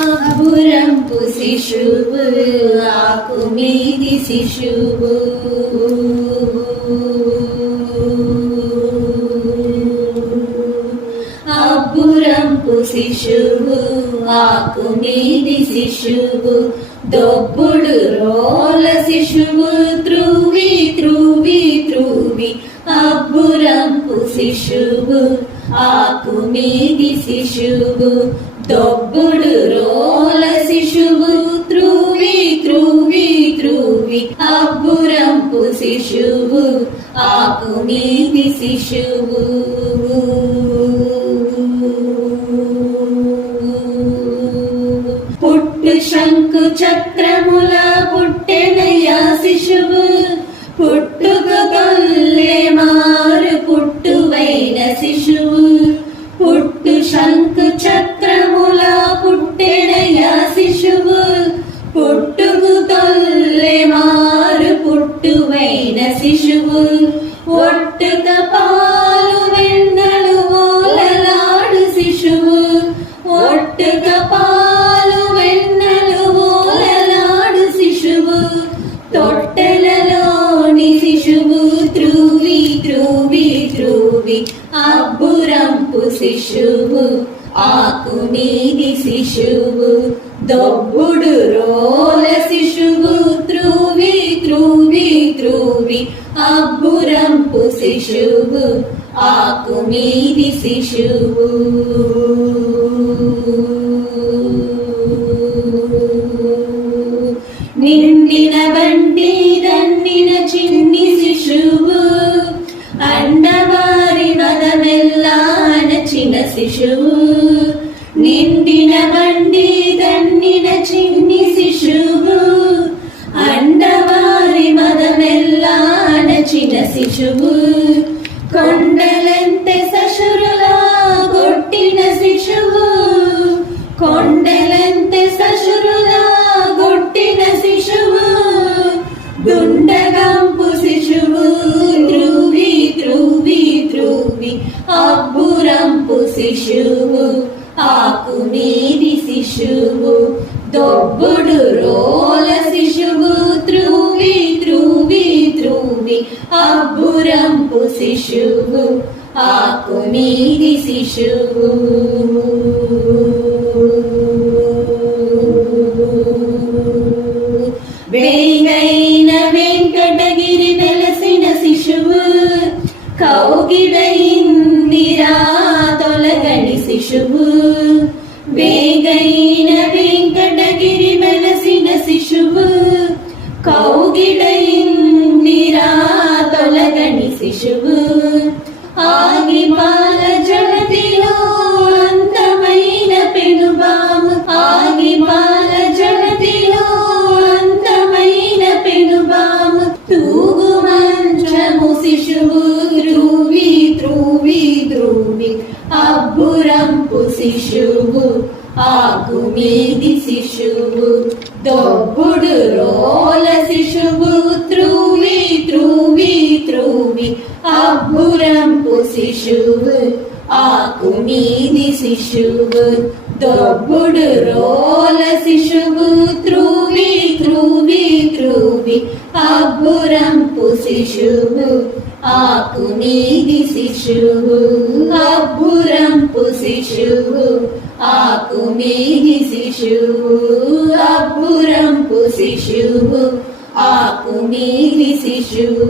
అబ్బురంపు శిశువు ఆకుమీది శిశువు అబ్బురంపు శిశువు ఆకుమీది శిశువు దొబ్బుడు రోల శిశువు త్రువి త్రువి త్రువి అబ్బురంపు శిశువు ఆకుమీది శిశువు దొబ్బుడు రోల శిశువు త్రువి త్రువి త్రువి అబ్బురంపు శిశువు ఆకుమీది శిశువు పుట్టు శంకు చక్రముల పుట్టెనయ్యా శిశువు పుట్టుక తొల్లే మారు పుట్టువైన శిశువు పుట్టు శంకు చక్రముల పుట్టెనయ్యా శిశువు పుట్టుకు తొల్లే మారు పుట్టువైన శిశువు ఒట్టుక పాలు వెన్నెలు ఓలలాడు శిశువు ఒట్టుక పాలు వెన్నెలు ఓలలాడు శిశువు తొట్టెలలోని శిశువు త్రువి త్రువి త్రువి అబ్బురంపు శిశువు ఆకుమీది శిశువు దొబ్బుడు రోల శిశువు త్రువి త్రువి త్రువి అబ్బురంపు శిశువు ఆకుమీది శిశువు నిండిన బండి దండిన చిన్ని శిశువు అండవారి మదమెల్లానచిన శిశువు నిండిన బండి దండిన చిన్ని శిశువు అండవారి మదమెల్లానచిన శిశువు కొండలెంత సశురులా కొట్టిన శిశువు కొండలెంత సశురులా కొట్టిన శిశువు దుండగంపు శిశువు త్రువి త్రువి త్రువి అబ్బురంపు శిశువు ఆకుమీది శిశువు దొబ్బుడు రోల శిశువు త్రువి త్రువి త్రువి అబ్బురంపు శిశువు ఆకుమీది శిశువు వేగైన వెంకటగిరి వెలసిన శిశువు కౌగిడయిందిరా తొలగని శిశువు వేగైన వెంకటగిరి వెలసిన శిశువు కౌగిడయిందిరా తొలగని శిశువు ఆగి పాల జగతిలో అంతమైన పెనుబాము ఆగి పాల జగతిలో అంతమైన పెనుబాము తూగు మంచము శిశువు త్రువి త్రువి త్రువి అబ్బురంపు శిశువు ఆకుమీది శిశువు దొబ్బుడు రోల శిశువు త్రువి త్రువి త్రువి అబ్బురంపు శిశువు ఆకుమీది శిశువు దొబ్బుడు రోల శిశువు త్రువి త్రువి త్రువి అబ్బురంపు శిశువు ఆకుమీది శిశువు అబ్బురంపు శిశువు ఆకుమీది శిశువు అబ్బురంపు శిశువు ఆకుమీది శిశువు